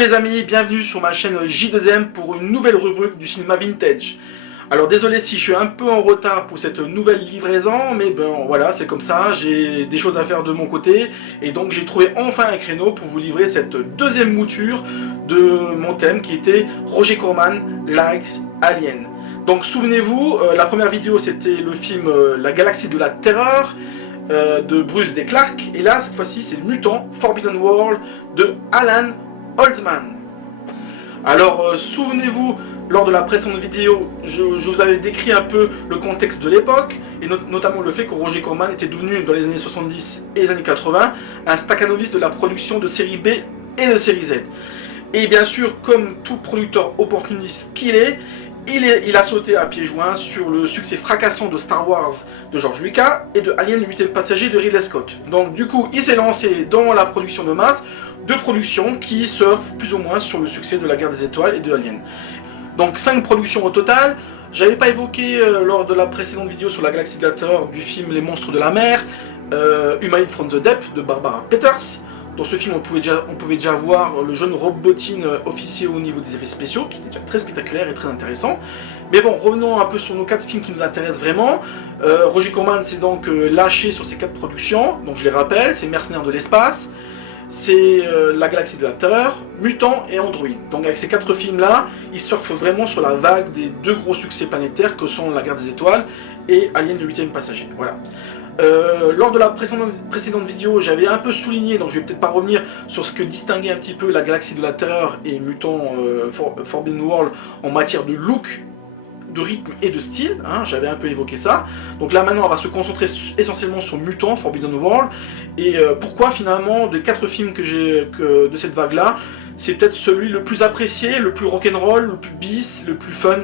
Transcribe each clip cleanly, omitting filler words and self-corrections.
les amis, bienvenue sur ma chaîne J2M pour une nouvelle rubrique du cinéma vintage. Alors désolé si je suis un peu en retard pour cette nouvelle livraison, mais ben voilà, c'est comme ça, j'ai des choses à faire de mon côté, et donc j'ai trouvé enfin un créneau pour vous livrer cette deuxième mouture de mon thème qui était Roger Corman likes Alien. Donc souvenez-vous, la première vidéo c'était le film La Galaxie de la Terreur, de Bruce D. Clark, et là cette fois-ci c'est Mutant Forbidden World de Alan Holtzman. Alors souvenez-vous, lors de la précédente vidéo, je vous avais décrit un peu le contexte de l'époque, et notamment le fait que Roger Corman était devenu dans les années 70 et les années 80 un stakhanoviste de la production de série B et de série Z. Et bien sûr, comme tout producteur opportuniste qu'il est, il a sauté à pieds joints sur le succès fracassant de Star Wars de George Lucas et de Alien le 8e passager de Ridley Scott. Donc du coup, il s'est lancé dans la production de masse, de productions qui surfent plus ou moins sur le succès de la Guerre des Étoiles et de Alien. Donc 5 productions au total. J'avais pas évoqué lors de la précédente vidéo sur la Galaxie de la Terreur du film Les Monstres de la Mer, Humanity from the Depths de Barbara Peters. Dans ce film, on pouvait déjà voir le jeune Rob Bottin officier au niveau des effets spéciaux, qui était déjà très spectaculaire et très intéressant. Mais bon, revenons un peu sur nos 4 films qui nous intéressent vraiment. Roger Corman s'est donc lâché sur ces 4 productions. Donc je les rappelle, c'est Mercenaires de l'espace, c'est La Galaxie de la Terreur, Mutant et Android. Donc avec ces 4 films-là, il surfe vraiment sur la vague des 2 gros succès planétaires que sont La Guerre des Étoiles et Alien le 8e passager. Voilà. Lors de la précédente vidéo, j'avais un peu souligné, donc je vais peut-être pas revenir sur ce que distinguait un petit peu La Galaxie de la Terreur et Mutant Forbidden World en matière de look, de rythme et de style, hein, j'avais un peu évoqué ça. Donc là maintenant on va se concentrer essentiellement sur Mutant Forbidden World, et pourquoi finalement des 4 films de cette vague là, c'est peut-être celui le plus apprécié, le plus rock'n'roll, le plus bis, le plus fun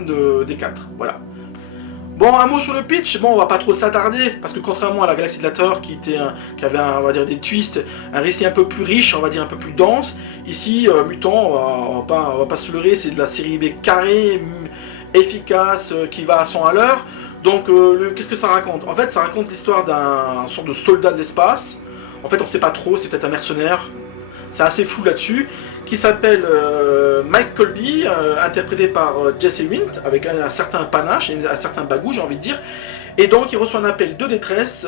des 4, voilà. Bon, un mot sur le pitch, bon on va pas trop s'attarder, parce que contrairement à La Galaxie de la Terreur qui avait on va dire des twists, un récit un peu plus riche, on va dire un peu plus dense, ici Mutant, on va pas se leurrer, c'est de la série B carré, efficace, qui va à 100 à l'heure. Donc qu'est-ce que ça raconte? En fait ça raconte l'histoire d'un sorte de soldat de l'espace, en fait on sait pas trop, c'est peut-être un mercenaire, c'est assez flou là-dessus, qui s'appelle Mike Colby, interprété par Jesse Wint, avec un certain panache et un certain bagou, j'ai envie de dire. Et donc il reçoit un appel de détresse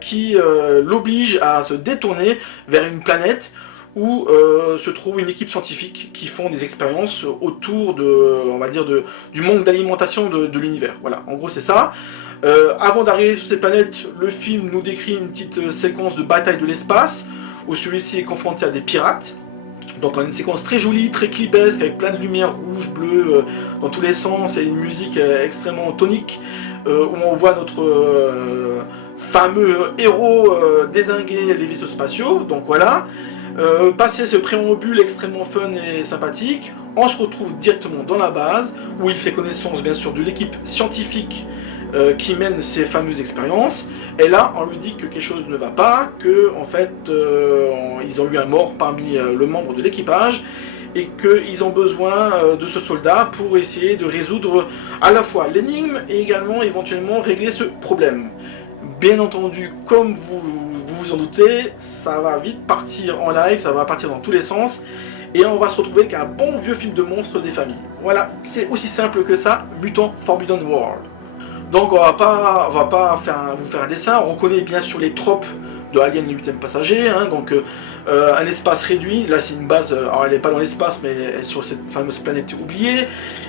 qui l'oblige à se détourner vers une planète où se trouve une équipe scientifique qui font des expériences autour on va dire du manque d'alimentation de l'univers. Voilà, en gros c'est ça. Avant d'arriver sur ces planètes, le film nous décrit une petite séquence de bataille de l'espace, où celui-ci est confronté à des pirates. Donc on a une séquence très jolie, très clipesque, avec plein de lumière rouge, bleue, dans tous les sens, et une musique extrêmement tonique, où on voit notre fameux héros dézinguer les vaisseaux spatiaux, donc voilà. Passer ce préambule extrêmement fun et sympathique, on se retrouve directement dans la base, où il fait connaissance bien sûr de l'équipe scientifique qui mène ces fameuses expériences, et là on lui dit que quelque chose ne va pas, que en fait ils ont eu un mort parmi le membre de l'équipage, et qu'ils ont besoin de ce soldat pour essayer de résoudre à la fois l'énigme et également éventuellement régler ce problème. Bien entendu, comme vous en doutez, ça va vite partir en live, ça va partir dans tous les sens, et on va se retrouver avec un bon vieux film de monstres des familles. Voilà, c'est aussi simple que ça, Mutant Forbidden World. Donc on va pas vous faire un dessin, on reconnaît bien sûr les tropes de Alien le 8e passager, hein, donc un espace réduit, là c'est une base, alors elle n'est pas dans l'espace mais elle est sur cette fameuse planète oubliée.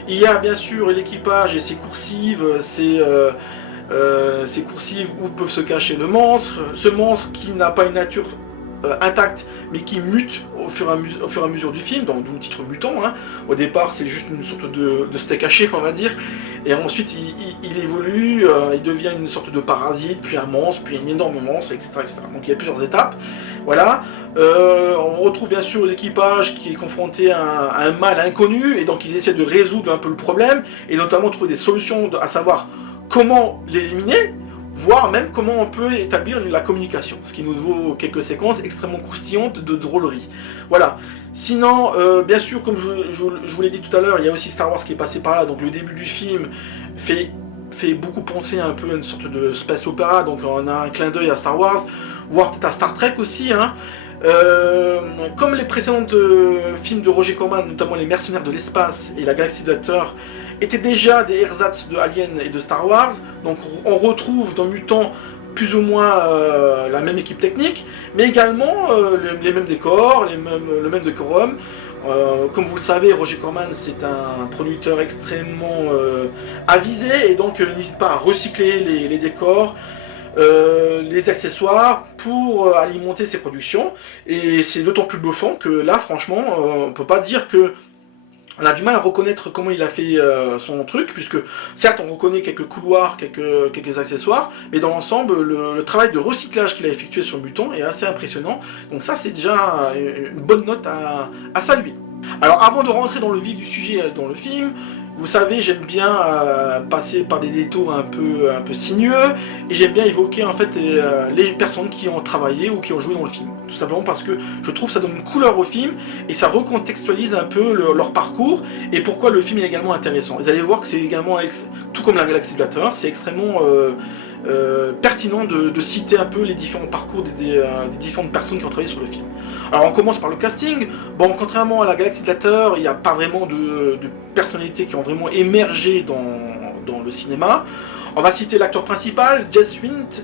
Il y a bien sûr l'équipage et ses coursives, ces coursives où peuvent se cacher le monstre, ce monstre qui n'a pas une nature intacte mais qui mute au fur et à mesure du film, donc d'où le titre Mutant, hein. Au départ c'est juste une sorte de steak haché on va dire, et ensuite il évolue, il devient une sorte de parasite, puis un monstre, puis un énorme monstre, etc., etc. Donc il y a plusieurs étapes, voilà. On retrouve bien sûr l'équipage qui est confronté à un mal inconnu, et donc ils essaient de résoudre un peu le problème, et notamment trouver des solutions, à savoir comment l'éliminer, voire même comment on peut établir la communication, ce qui nous vaut quelques séquences extrêmement croustillantes de drôlerie. Voilà. Sinon, bien sûr, comme je vous l'ai dit tout à l'heure, il y a aussi Star Wars qui est passé par là, donc le début du film fait beaucoup penser un peu à une sorte de space opéra, donc on a un clin d'œil à Star Wars, voire peut-être à Star Trek aussi, hein. Comme les précédents films de Roger Corman, notamment Les Mercenaires de l'espace et La Galaxie de Hathor, étaient déjà des ersatz de Alien et de Star Wars, donc on retrouve dans Mutant plus ou moins la même équipe technique, mais également les mêmes décors, le même décorum. Comme vous le savez, Roger Corman c'est un producteur extrêmement avisé, et donc n'hésite pas à recycler les décors, les accessoires pour alimenter ses productions, et c'est d'autant plus bluffant que là franchement on peut pas dire que on a du mal à reconnaître comment il a fait son truc, puisque certes on reconnaît quelques couloirs, quelques accessoires, mais dans l'ensemble le travail de recyclage qu'il a effectué sur Mutant est assez impressionnant, donc ça c'est déjà une bonne note à saluer. Alors avant de rentrer dans le vif du sujet dans le film, vous savez, j'aime bien passer par des détours un peu sinueux, et j'aime bien évoquer en fait les personnes qui ont travaillé ou qui ont joué dans le film. Tout simplement parce que je trouve que ça donne une couleur au film, et ça recontextualise un peu leur parcours, et pourquoi le film est également intéressant. Vous allez voir que c'est également, tout comme La Galaxie de Hathor, c'est extrêmement pertinent de citer un peu les différents parcours des différentes personnes qui ont travaillé sur le film. Alors on commence par le casting. Bon, contrairement à La Galaxie de Hathor, il n'y a pas vraiment de personnalités qui ont vraiment émergé dans le cinéma. On va citer l'acteur principal, Jess Wint,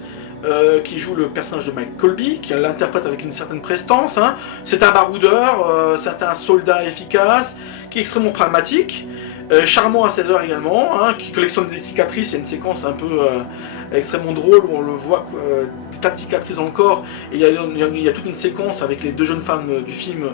qui joue le personnage de Mike Colby, qui l'interprète avec une certaine prestance. Hein. C'est un baroudeur, c'est un soldat efficace, qui est extrêmement pragmatique. Charmant à 16 heures également, hein, qui collectionne des cicatrices. Il y a une séquence un peu extrêmement drôle où on le voit des tas de cicatrices dans le corps, et il y a toute une séquence avec les deux jeunes femmes du film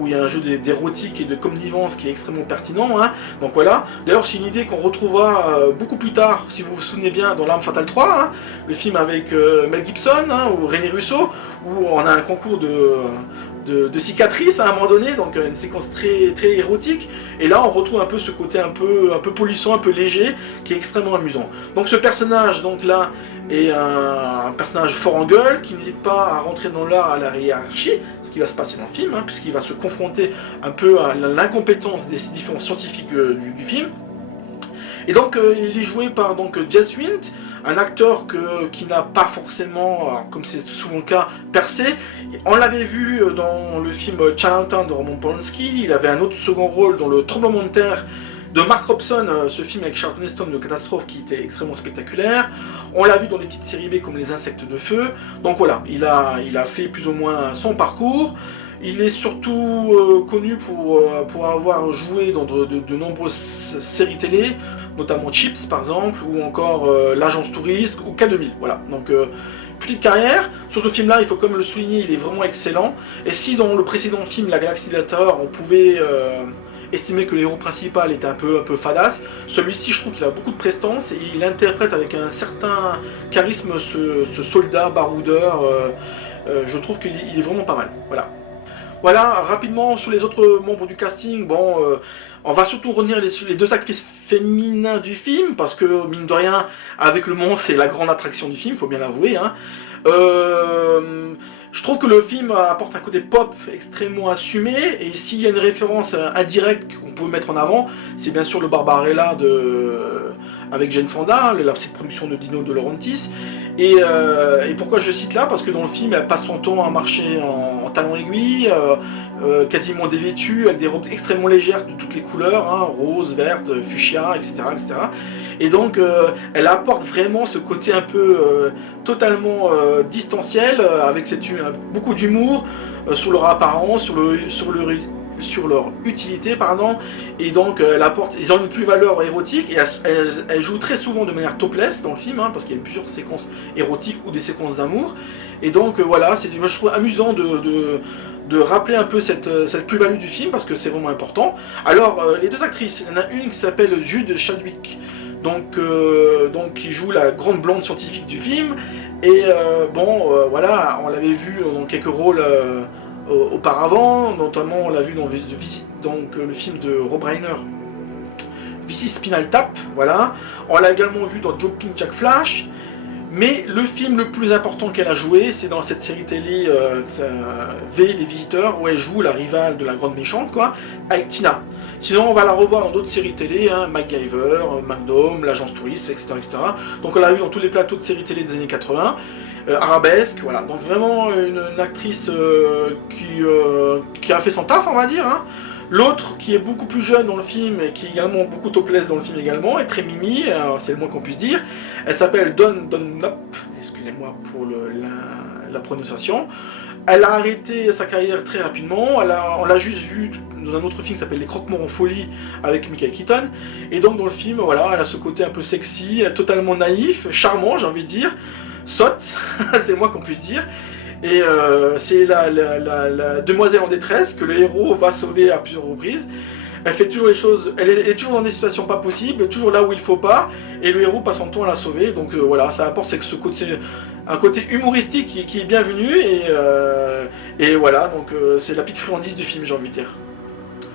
où il y a un jeu d'érotique et de connivence qui est extrêmement pertinent, hein. Donc voilà, d'ailleurs c'est une idée qu'on retrouvera beaucoup plus tard, si vous vous souvenez bien, dans L'Arme Fatale 3, hein, le film avec Mel Gibson, hein, ou René Russo, où on a un concours de cicatrices à un moment donné, donc une séquence très érotique, et là on retrouve un peu ce côté un peu polisson, un peu léger, qui est extrêmement amusant. Donc ce personnage donc là est un personnage fort en gueule, qui n'hésite pas à rentrer dans l'art, à la hiérarchie, ce qui va se passer dans le film, hein, puisqu'il va se confronter un peu à l'incompétence des différents scientifiques du film. Et donc il est joué par Jess Wint, un acteur qui n'a pas forcément, comme c'est souvent le cas, percé. On l'avait vu dans le film Chinatown de Roman Polanski, il avait un autre second rôle dans Le Tremblement de terre de Mark Robson, ce film avec Charlton Heston de catastrophe qui était extrêmement spectaculaire. On l'a vu dans des petites séries B comme Les Insectes de Feu. Donc voilà, il a fait plus ou moins son parcours. Il est surtout connu pour avoir joué dans de nombreuses séries télé, notamment Chips par exemple, ou encore L'Agence Touriste, ou K2000, voilà. Donc petite carrière. Sur ce film là, il faut quand même le souligner, il est vraiment excellent. Et si dans le précédent film, La Galaxie de Hathor, on pouvait estimer que le héros principal était un peu fadasse, celui-ci je trouve qu'il a beaucoup de prestance, et il interprète avec un certain charisme ce soldat baroudeur, je trouve qu'il est vraiment pas mal, voilà. Voilà, rapidement sur les autres membres du casting, bon, on va surtout retenir les deux actrices féminines du film, parce que, mine de rien, avec le monstre, c'est la grande attraction du film, faut bien l'avouer, hein. Je trouve que le film apporte un côté pop extrêmement assumé, et s'il y a une référence indirecte qu'on peut mettre en avant, c'est bien sûr le Barbarella avec Jane Fonda, cette production de Dino De Laurentiis. Et pourquoi je cite là? Parce que dans le film, elle passe son temps à marcher en talons aiguilles, quasiment dévêtue, avec des robes extrêmement légères de toutes les couleurs, hein, rose, verte, fuchsia, etc. etc. Et donc, elle apporte vraiment ce côté un peu totalement distanciel, avec beaucoup d'humour sur leur apparence, sur leur utilité, pardon, et donc ils ont une plus-valeur érotique, et elle joue très souvent de manière topless dans le film, hein, parce qu'il y a plusieurs séquences érotiques ou des séquences d'amour, et donc voilà, moi je trouve amusant de rappeler un peu cette plus-value du film, parce que c'est vraiment important. Alors, les deux actrices, il y en a une qui s'appelle Jude Chadwick, donc qui joue la grande blonde scientifique du film, et voilà, on l'avait vu dans quelques rôles auparavant, notamment on l'a vu dans le film de Rob Reiner, Vici Spinal Tap, voilà. On l'a également vu dans Jumping Jack Flash, mais le film le plus important qu'elle a joué, c'est dans cette série télé V, Les Visiteurs, où elle joue la rivale de la grande méchante, quoi, avec Tina. Sinon, on va la revoir dans d'autres séries télé, hein, MacGyver, Magnum, l'Agence Touriste, etc., etc. Donc on l'a vu dans tous les plateaux de séries télé des années 80. arabesque, voilà. Donc vraiment une actrice qui a fait son taf, on va dire, hein. L'autre, qui est beaucoup plus jeune dans le film, et qui est également beaucoup topless dans le film également, est très mimi, c'est le moins qu'on puisse dire. Elle s'appelle Dawn Dunlop, excusez-moi pour la prononciation. Elle a arrêté sa carrière très rapidement, on l'a juste vue dans un autre film qui s'appelle Les Croque-Morts en folie avec Michael Keaton. Et donc dans le film, voilà, elle a ce côté un peu sexy, totalement naïf, charmant, j'ai envie de dire, sotte, c'est le moins qu'on puisse dire. Et c'est la demoiselle en détresse que le héros va sauver à plusieurs reprises. Elle fait toujours les choses, elle est toujours dans des situations pas possibles, toujours là où il faut pas, et le héros passe son temps à la sauver. Donc voilà, ça apporte un côté humoristique qui est bienvenu, et voilà, donc c'est la petite friandise du film, j'ai envie de dire.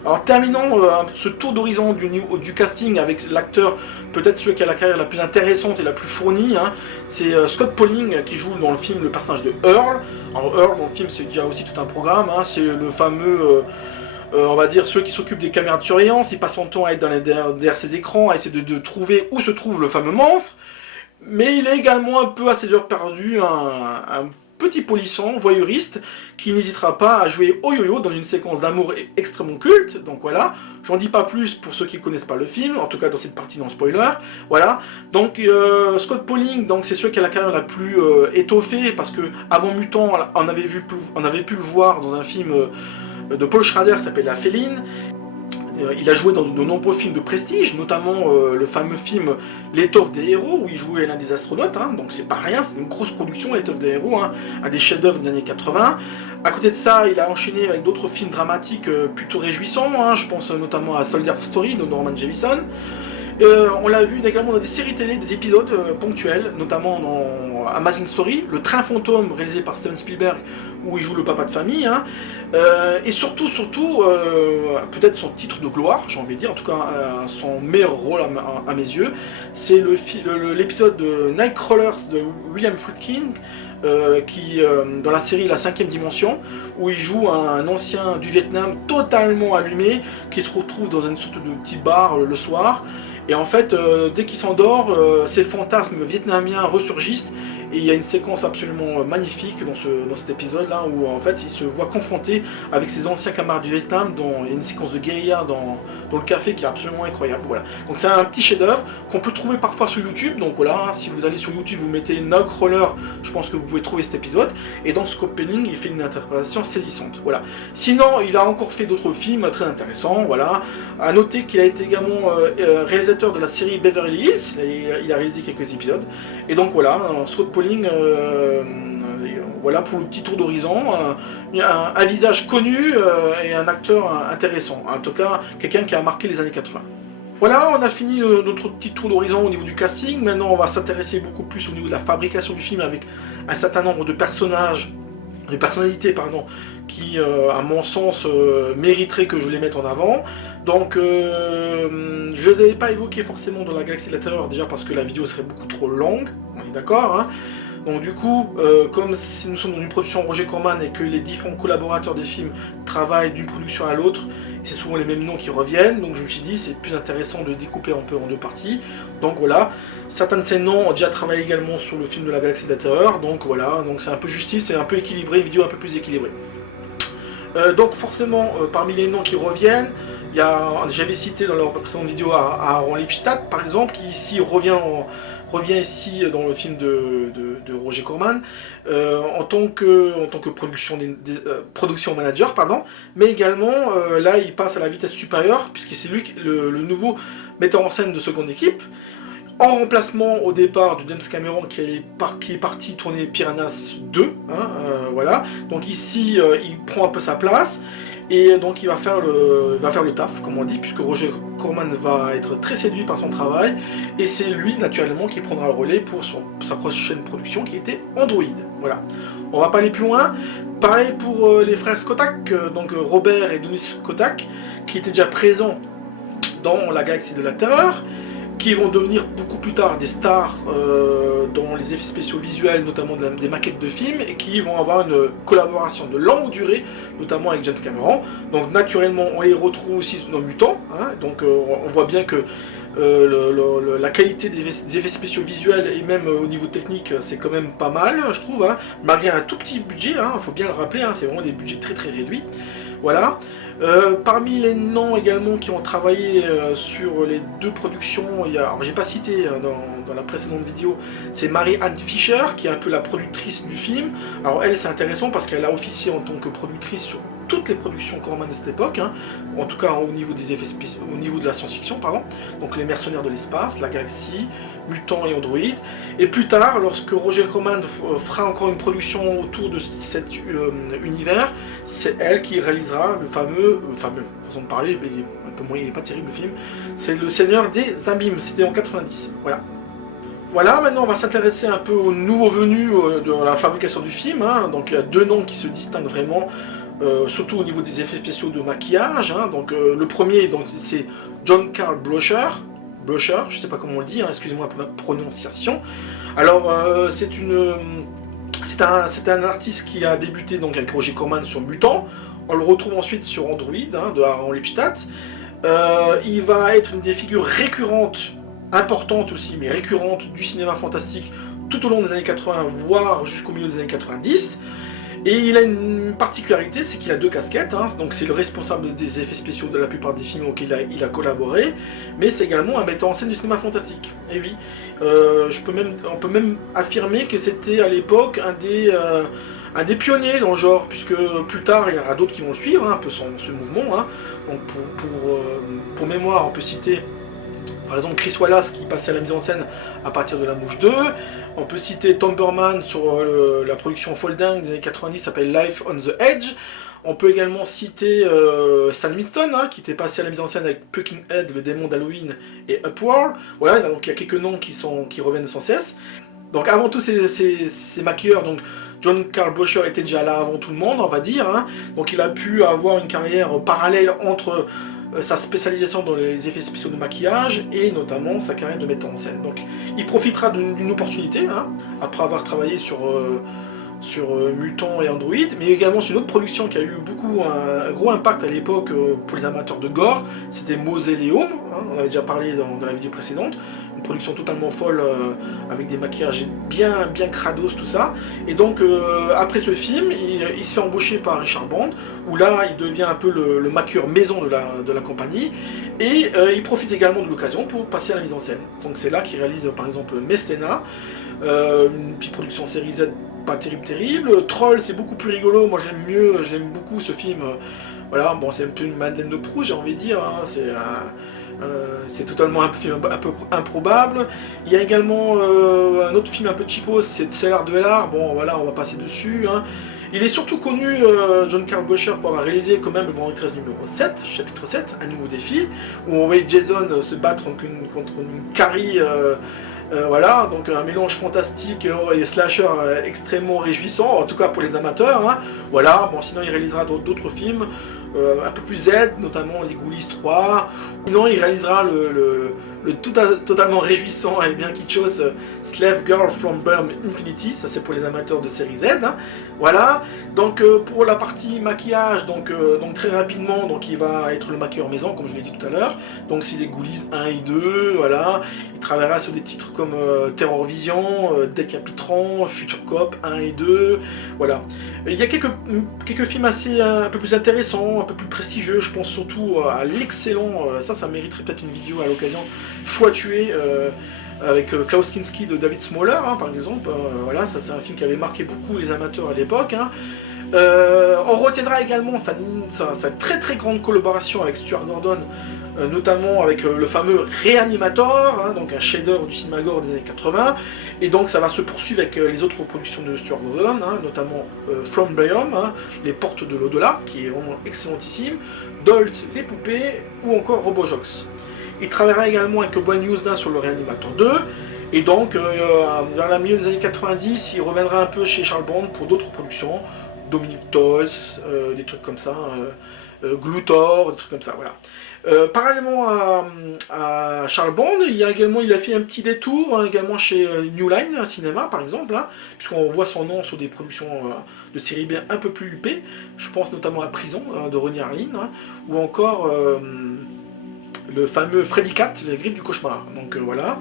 Alors terminons ce tour d'horizon du casting avec l'acteur, peut-être celui qui a la carrière la plus intéressante et la plus fournie, hein. C'est Scott Pauling qui joue dans le film le personnage de Earl. Alors Earl dans le film c'est déjà aussi tout un programme, hein. C'est le fameux, on va dire, ceux qui s'occupent des caméras de surveillance. Il passe son temps à être derrière ses écrans, à essayer de trouver où se trouve le fameux monstre. Mais il est également un peu à ses heures perdues, un petit polisson, voyeuriste, qui n'hésitera pas à jouer au yo-yo dans une séquence d'amour extrêmement culte. Donc voilà, j'en dis pas plus pour ceux qui ne connaissent pas le film, en tout cas dans cette partie non spoiler. Voilà, donc Scott Pauling, donc c'est celui qui a la carrière la plus étoffée, parce que avant Mutant, on avait pu le voir dans un film de Paul Schrader qui s'appelle La Féline. Il a joué dans de nombreux films de prestige, notamment le fameux film L'étoffe des héros, où il jouait l'un des astronautes, hein, donc c'est pas rien, c'est une grosse production, L'étoffe des héros, hein, un des chefs-d'œuvre des années 80. À côté de ça, il a enchaîné avec d'autres films dramatiques plutôt réjouissants, hein, je pense notamment à Soldier Story de Norman Jewison. On l'a vu également dans des séries télé, des épisodes ponctuels, notamment dans Amazing Story, Le Train Fantôme réalisé par Steven Spielberg, où il joue le papa de famille, hein. Et surtout, peut-être son titre de gloire, j'ai envie de dire, en tout cas son meilleur rôle à mes yeux, c'est l'épisode de Nightcrawlers de William Friedkin, dans la série La 5ème Dimension, où il joue un ancien du Vietnam totalement allumé, qui se retrouve dans une sorte de petit bar le soir. Et en fait, dès qu'il s'endort, ses fantasmes vietnamiens ressurgissent, et il y a une séquence absolument magnifique dans cet épisode-là, où en fait il se voit confronté avec ses anciens camarades du Vietnam, il y a une séquence de guérilla dans le café qui est absolument incroyable. Voilà. Donc c'est un petit chef-d'œuvre qu'on peut trouver parfois sur YouTube. Donc voilà, si vous allez sur YouTube, vous mettez Nightcrawler, je pense que vous pouvez trouver cet épisode. Et donc Scott Pauling, il fait une interprétation saisissante. Voilà. Sinon, il a encore fait d'autres films très intéressants. Voilà. À noter qu'il a été également réalisateur de la série Beverly Hills. Il a réalisé quelques épisodes. Et donc voilà, Scott Pauling, voilà pour le petit tour d'horizon, un visage connu et un acteur intéressant, en tout cas quelqu'un qui a marqué les années 80. Voilà, on a fini notre petit tour d'horizon au niveau du casting. Maintenant on va s'intéresser beaucoup plus au niveau de la fabrication du film, avec un certain nombre de personnalités qui à mon sens mériteraient que je les mette en avant. Donc je ne les avais pas évoqués forcément dans la Galaxie de la Terreur, déjà parce que la vidéo serait beaucoup trop longue, on est d'accord, hein. Donc du coup, comme si nous sommes dans une production Roger Corman et que les différents collaborateurs des films travaillent d'une production à l'autre, c'est souvent les mêmes noms qui reviennent, donc je me suis dit c'est plus intéressant de découper un peu en deux parties. Donc voilà, certains de ces noms ont déjà travaillé également sur le film de la Galaxie de la Terreur, donc voilà, donc c'est un peu justice, c'est un peu équilibré, une vidéo un peu plus équilibrée. Donc forcément, parmi les noms qui reviennent, j'avais cité dans leur précédente vidéo Aaron Lipstadt par exemple, qui ici revient ici dans le film de Roger Corman en tant que production manager, mais également là il passe à la vitesse supérieure, puisque c'est lui le nouveau metteur en scène de seconde équipe, en remplacement au départ de James Cameron qui est parti tourner Piranhas 2, hein, voilà. Donc ici il prend un peu sa place. Et donc il va faire le taf, comme on dit, puisque Roger Corman va être très séduit par son travail, et c'est lui naturellement qui prendra le relais pour sa prochaine production qui était Android. Voilà. On va pas aller plus loin. Pareil pour les frères Kotak, donc Robert et Denis Kotak, qui étaient déjà présents dans la Galaxie de la Terreur, qui vont devenir beaucoup plus tard des stars dans les effets spéciaux visuels, notamment des maquettes de films, et qui vont avoir une collaboration de longue durée, notamment avec James Cameron. Donc naturellement, on les retrouve aussi dans Mutant, hein, donc on voit bien que la qualité des effets spéciaux visuels et même au niveau technique, c'est quand même pas mal, je trouve, hein, malgré un tout petit budget, il faut bien le rappeler, hein, c'est vraiment des budgets très réduits. Voilà. Parmi les noms également qui ont travaillé sur les deux productions, alors j'ai pas cité dans la précédente vidéo, c'est Mary-Ann Fisher qui est un peu la productrice du film. Alors elle, c'est intéressant parce qu'elle a officié en tant que productrice sur toutes les productions Corman de cette époque, hein, en tout cas au niveau des effets spéciaux, au niveau de la science-fiction, pardon. Donc les mercenaires de l'espace, la galaxie, Mutants et Android. Et plus tard, lorsque Roger Corman fera encore une production autour de cet univers, c'est elle qui réalisera le fameux, façon de parler, il est un peu moyen, il n'est pas terrible le film, c'est Le Seigneur des Abîmes, c'était en 90, voilà. Voilà, maintenant on va s'intéresser un peu aux nouveaux venus de la fabrication du film, hein. Donc il y a deux noms qui se distinguent vraiment, surtout au niveau des effets spéciaux de maquillage, hein. Donc le premier, c'est John Carl Blocher, je sais pas comment on le dit, hein, excusez-moi pour la prononciation. Alors c'est un artiste qui a débuté donc avec Roger Corman sur Mutant. On le retrouve ensuite sur Android, hein, de Aaron Lipstadt. Il va être une des figures récurrentes, importantes aussi, mais récurrentes du cinéma fantastique tout au long des années 80, voire jusqu'au milieu des années 90. Et il a une particularité, c'est qu'il a deux casquettes, hein. Donc c'est le responsable des effets spéciaux de la plupart des films auxquels il a collaboré, mais c'est également un metteur en scène du cinéma fantastique. Et oui, on peut même affirmer que c'était à l'époque un des pionniers dans le genre, puisque plus tard il y en aura d'autres qui vont le suivre, hein, un peu ce mouvement, hein. Donc pour mémoire, on peut citer par exemple Chris Wallace qui passait à la mise en scène à partir de La Mouche 2. On peut citer Tom Burman sur la production Folding des années 90 qui s'appelle Life on the Edge. On peut également citer Stan Winston, hein, qui était passé à la mise en scène avec Pumpkinhead, le démon d'Halloween, et Upworld. Voilà, donc il y a quelques noms qui reviennent sans cesse. Donc avant tous ces maquilleurs, donc John Carl Blocher était déjà là avant tout le monde, on va dire, hein. Donc il a pu avoir une carrière parallèle entre sa spécialisation dans les effets spéciaux de maquillage et notamment sa carrière de metteur en scène. Donc il profitera d'une opportunité, hein, après avoir travaillé sur Mutant et Android, mais également sur une autre production qui a eu un gros impact à l'époque pour les amateurs de gore, c'était Mausoleum, hein, on avait déjà parlé dans la vidéo précédente, une production totalement folle avec des maquillages bien crados, tout ça. Et donc après ce film, il se fait embaucher par Richard Bond, où là il devient un peu le maquilleur maison de la compagnie, et il profite également de l'occasion pour passer à la mise en scène. Donc c'est là qu'il réalise par exemple Mestena, une petite production série Z pas terrible. Troll, c'est beaucoup plus rigolo, moi j'aime beaucoup ce film. Voilà, bon, c'est un peu une Madeleine de Proust, j'ai envie de dire, hein. C'est totalement un film un peu improbable. Il y a également un autre film un peu cheapos, c'est Cellar de Hellar, bon voilà, on va passer dessus, hein. Il est surtout connu, John Carl Blocher, pour avoir réalisé quand même le Vendredi 13 numéro 7, chapitre 7, un nouveau défi, où on voyait Jason se battre contre une Carrie. Voilà, donc un mélange fantastique et slasher extrêmement réjouissant, en tout cas pour les amateurs, hein. Voilà, bon, sinon il réalisera d'autres films un peu plus Z, notamment Les Ghoulies 3. Sinon il réalisera le totalement réjouissant et bien kitschos Slave Girl from Burn Infinity, ça c'est pour les amateurs de série Z, hein. Voilà, donc pour la partie maquillage, donc très rapidement, donc il va être le maquilleur maison, comme je l'ai dit tout à l'heure. Donc c'est les Ghoulies 1 et 2, voilà. Il travaillera sur des titres comme Terror Vision, Décapitran, Future Cop 1 et 2, voilà. Il y a quelques films un peu plus intéressants, un peu plus prestigieux, je pense surtout à l'excellent, ça mériterait peut-être une vidéo à l'occasion, Foi tuer, avec Klaus Kinski de David Smaller, hein, par exemple. Voilà, ça c'est un film qui avait marqué beaucoup les amateurs à l'époque, hein. On retiendra également sa très grande collaboration avec Stuart Gordon, notamment avec le fameux Reanimator, hein, donc un chef-d'œuvre du cinéma gore des années 80, et donc ça va se poursuivre avec les autres productions de Stuart Gordon, hein, notamment Flumbrium, hein, Les Portes de l'Au-delà, qui est vraiment excellentissime, Dolls, Les Poupées, ou encore Robojox. Il travaillera également avec Brian Usna sur le Reanimator 2, et donc vers la milieu des années 90, il reviendra un peu chez Charles Bond pour d'autres productions, Dominic Toys, des trucs comme ça, Glutor, des trucs comme ça, voilà. Parallèlement à Charles Bond, il a fait un petit détour, hein, également chez New Line Cinéma par exemple, hein, puisqu'on voit son nom sur des productions de série B un peu plus huppées, je pense notamment à Prison de Ronnie Harlin, hein, ou encore le fameux Freddy Cat, les griffes du cauchemar. Donc voilà.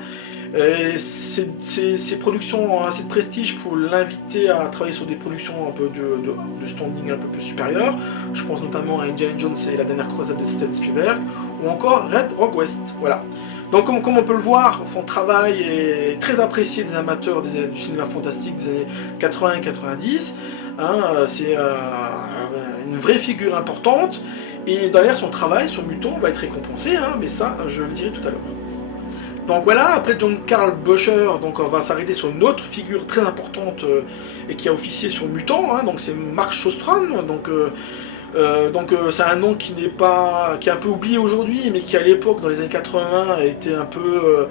Ces productions ont assez de prestige pour l'inviter à travailler sur des productions un peu de standing un peu plus supérieur. Je pense notamment à Indiana Jones et la dernière croisade de Steven Spielberg, ou encore Red Rock West. Voilà. Donc comme on peut le voir, son travail est très apprécié des amateurs du cinéma fantastique des années 80 et 90. Hein, c'est une vraie figure importante, et d'ailleurs son travail sur Mutant va être récompensé, hein, mais ça je le dirai tout à l'heure. Donc voilà, après John Carl Buescher, donc on va s'arrêter sur une autre figure très importante et qui a officié sur Mutant, hein, donc c'est Mark Shostrom. Donc c'est un nom qui est un peu oublié aujourd'hui, mais qui à l'époque, dans les années 80, a été un peu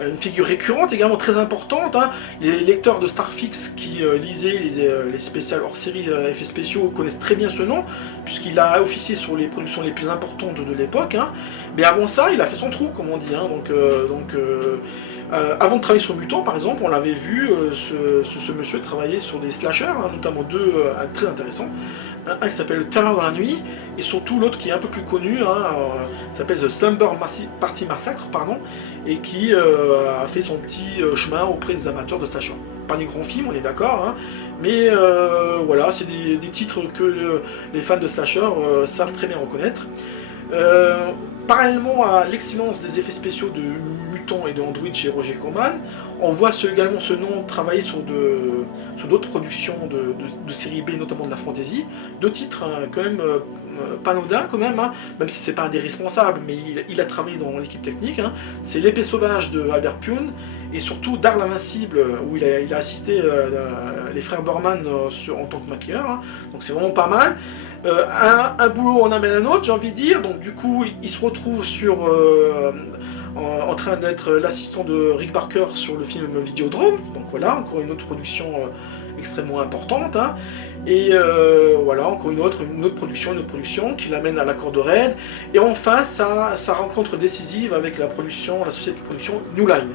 une figure récurrente, également très importante. Hein. Les lecteurs de Starfix qui lisaient les spéciales hors série effets spéciaux connaissent très bien ce nom, puisqu'il a officié sur les productions les plus importantes de l'époque. Hein. Mais avant ça, il a fait son trou, comme on dit. Hein. Avant de travailler sur Mutant, par exemple, on l'avait vu, ce monsieur travailler sur des slashers, hein, notamment deux très intéressants. Un qui s'appelle Terreur dans la nuit, et surtout l'autre qui est un peu plus connu, hein, s'appelle The Slumber Party Massacre, pardon, et qui a fait son petit chemin auprès des amateurs de slasher. Pas des grands films, on est d'accord, hein, mais voilà, c'est des titres que les fans de slasher savent très bien reconnaître. Parallèlement à l'excellence des effets spéciaux de Mutant et de Android chez Roger Corman, on voit également ce nom travailler sur d'autres productions de série B, notamment de la fantasy. Deux titres hein, quand même pas anodins, quand même si c'est pas un des responsables, mais il a travaillé dans l'équipe technique. Hein. C'est L'Épée Sauvage de Albert Pyun, et surtout Dark l'Invincible, où il a assisté les frères Borman en tant que maquilleur. Hein. Donc c'est vraiment pas mal. Un boulot en amène un autre, j'ai envie de dire. Donc du coup, il se retrouve en train d'être l'assistant de Rick Barker sur le film Videodrome. Donc voilà, encore une autre production extrêmement importante. Hein. Et voilà, encore une autre production qui l'amène à l'accord de Red. Et enfin, sa rencontre décisive avec la société de production New Line,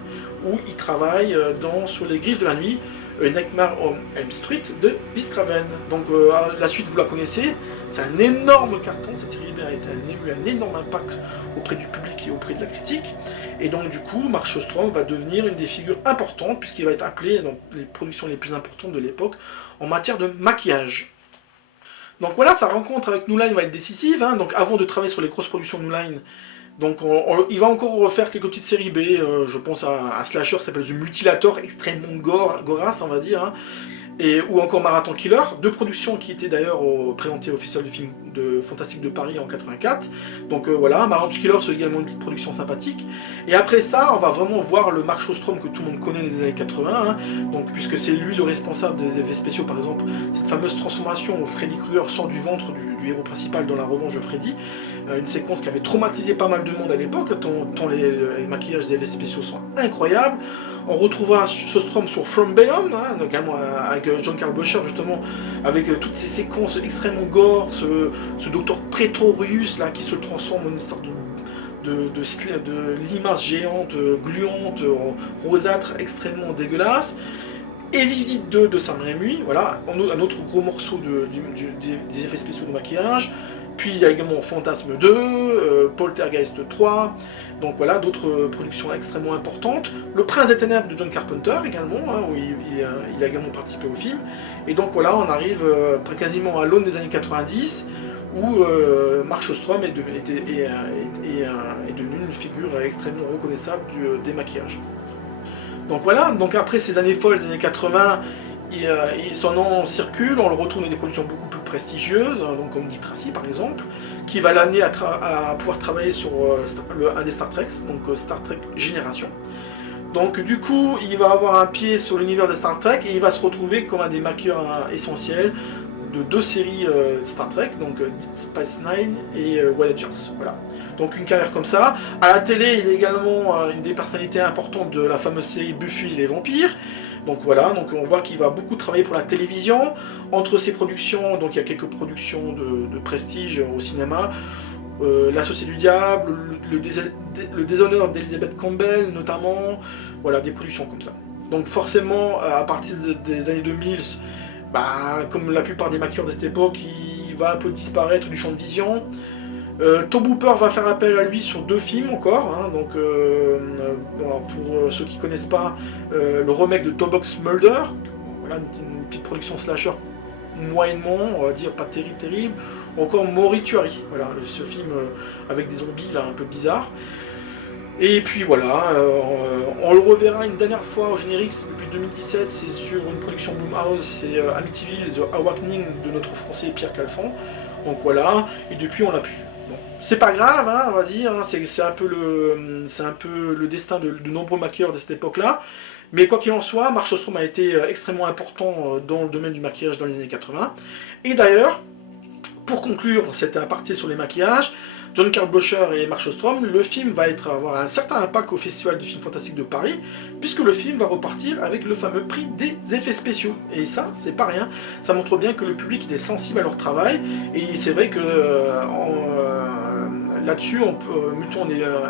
où il travaille sur les griffes de la nuit, Nightmare on Elm Street de Wes Craven. Donc la suite, vous la connaissez, c'est un énorme carton, cette série B a eu un énorme impact auprès du public et auprès de la critique, et donc du coup, Mark Shostrom va devenir une des figures importantes, puisqu'il va être appelé dans les productions les plus importantes de l'époque en matière de maquillage. Donc voilà, sa rencontre avec New Line va être décisive, hein. Donc avant de travailler sur les grosses productions de New Line, donc il va encore refaire quelques petites séries B, je pense à un slasher qui s'appelle The Mutilator, extrêmement gorasse on va dire, hein, ou encore Marathon Killer, deux productions qui étaient d'ailleurs présentées au Festival du film de Fantastique de Paris en 84. Donc voilà, Marathon Killer c'est également une petite production sympathique. Et après ça, on va vraiment voir le Mark Shostrom que tout le monde connaît des années 80, hein, donc, puisque c'est lui le responsable des effets spéciaux, par exemple, cette fameuse transformation où Freddy Krueger sort du ventre du héros principal dans La Revanche de Freddy, une séquence qui avait traumatisé pas mal de monde à l'époque, tant les maquillages des effets spéciaux sont incroyables. On retrouvera Shostrom sur From Beyond, hein, notamment avec John Carl Buescher, justement, avec toutes ces séquences extrêmement gore, ce docteur Pretorius là, qui se transforme en une sorte de limace géante, gluante, rosâtre, extrêmement dégueulasse. Evidit 2 de Sam Raimi, voilà, un autre gros morceau des effets spéciaux de maquillage. Puis il y a également Fantasme 2, Poltergeist 3, donc voilà, d'autres productions extrêmement importantes. Le Prince des Ténèbres de John Carpenter également, hein, où il a également participé au film. Et donc voilà, on arrive quasiment à l'aune des années 90, où Mark Shostrom est devenu une figure extrêmement reconnaissable des maquillages. Donc voilà, donc après ces années folles des années 80, son nom circule, on le retrouve dans des productions beaucoup plus prestigieuses, donc comme Dick Tracy par exemple, qui va l'amener à pouvoir travailler sur un des Star Trek, donc Star Trek Génération. Donc du coup, il va avoir un pied sur l'univers de Star Trek et il va se retrouver comme un des maquilleurs essentiels de deux séries Star Trek, donc Deep Space Nine et Voyagers. Voilà. Donc une carrière comme ça. À la télé, il est également une des personnalités importantes de la fameuse série Buffy et les vampires. Donc voilà, donc on voit qu'il va beaucoup travailler pour la télévision. Entre ses productions, donc il y a quelques productions de prestige au cinéma. L'Associé du Diable, le Déshonneur d'Elizabeth Campbell notamment. Voilà, des productions comme ça. Donc forcément, à partir des années 2000, comme la plupart des maquilleurs de cette époque, il va un peu disparaître du champ de vision. Tobe Hooper va faire appel à lui sur 2 films encore, hein, donc bon, pour ceux qui ne connaissent pas, le remake de Tobox Mulder, voilà, une petite production slasher moyennement, on va dire pas terrible, ou encore Morituary, voilà, ce film avec des zombies là un peu bizarres. Et puis voilà, on le reverra une dernière fois au générique depuis 2017, c'est sur une production Blumhouse, c'est Amityville, The Awakening de notre français Pierre Calfan. Donc voilà, et depuis on l'a pu. Bon. C'est pas grave, hein, on va dire, hein, c'est un peu le destin de nombreux maquilleurs de cette époque-là. Mais quoi qu'il en soit, Mark Shostrom a été extrêmement important dans le domaine du maquillage dans les années 80. Et d'ailleurs, pour conclure cette aparté sur les maquillages, John Carl Blocher et Mark Shostrom, le film va avoir un certain impact au Festival du film fantastique de Paris, puisque le film va repartir avec le fameux prix des effets spéciaux. Et ça, c'est pas rien, ça montre bien que le public est sensible à leur travail, et c'est vrai que là-dessus, Muton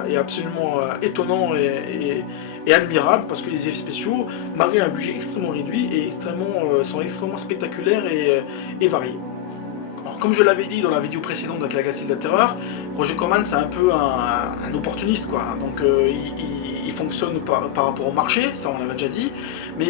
est absolument étonnant et admirable, parce que les effets spéciaux, malgré un budget extrêmement réduit, sont extrêmement spectaculaires et variés. Alors, comme je l'avais dit dans la vidéo précédente avec la Galaxie de la Terreur, Roger Corman c'est un peu un opportuniste, quoi. Donc il fonctionne par rapport au marché, ça on l'avait déjà dit, mais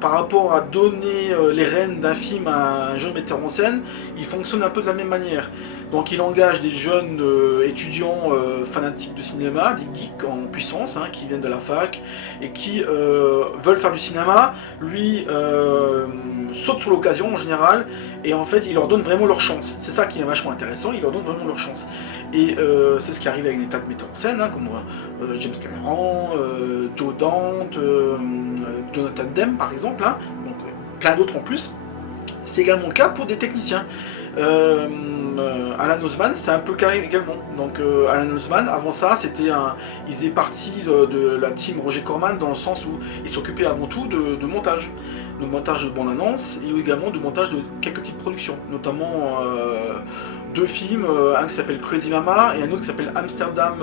par rapport à donner les rênes d'un film à un jeune metteur en scène, il fonctionne un peu de la même manière. Donc il engage des jeunes étudiants fanatiques de cinéma, des geeks en puissance, hein, qui viennent de la fac et qui veulent faire du cinéma. Lui saute sur l'occasion en général, et en fait il leur donne vraiment leur chance. C'est ça qui est vachement intéressant, il leur donne vraiment leur chance. Et c'est ce qui arrive avec des tas de metteurs en scène, hein, comme James Cameron, Joe Dante, Jonathan Demme par exemple, hein, donc plein d'autres en plus. C'est également le cas pour des techniciens. Alan Ousman, c'est un peu le cas également. Donc Alan Ousman, avant ça, il faisait partie de la team Roger Corman, dans le sens où il s'occupait avant tout de montage. De montage de bandes-annonces et également de montage de quelques petites productions, notamment 2 films, un qui s'appelle Crazy Mama et un autre qui s'appelle Amsterdam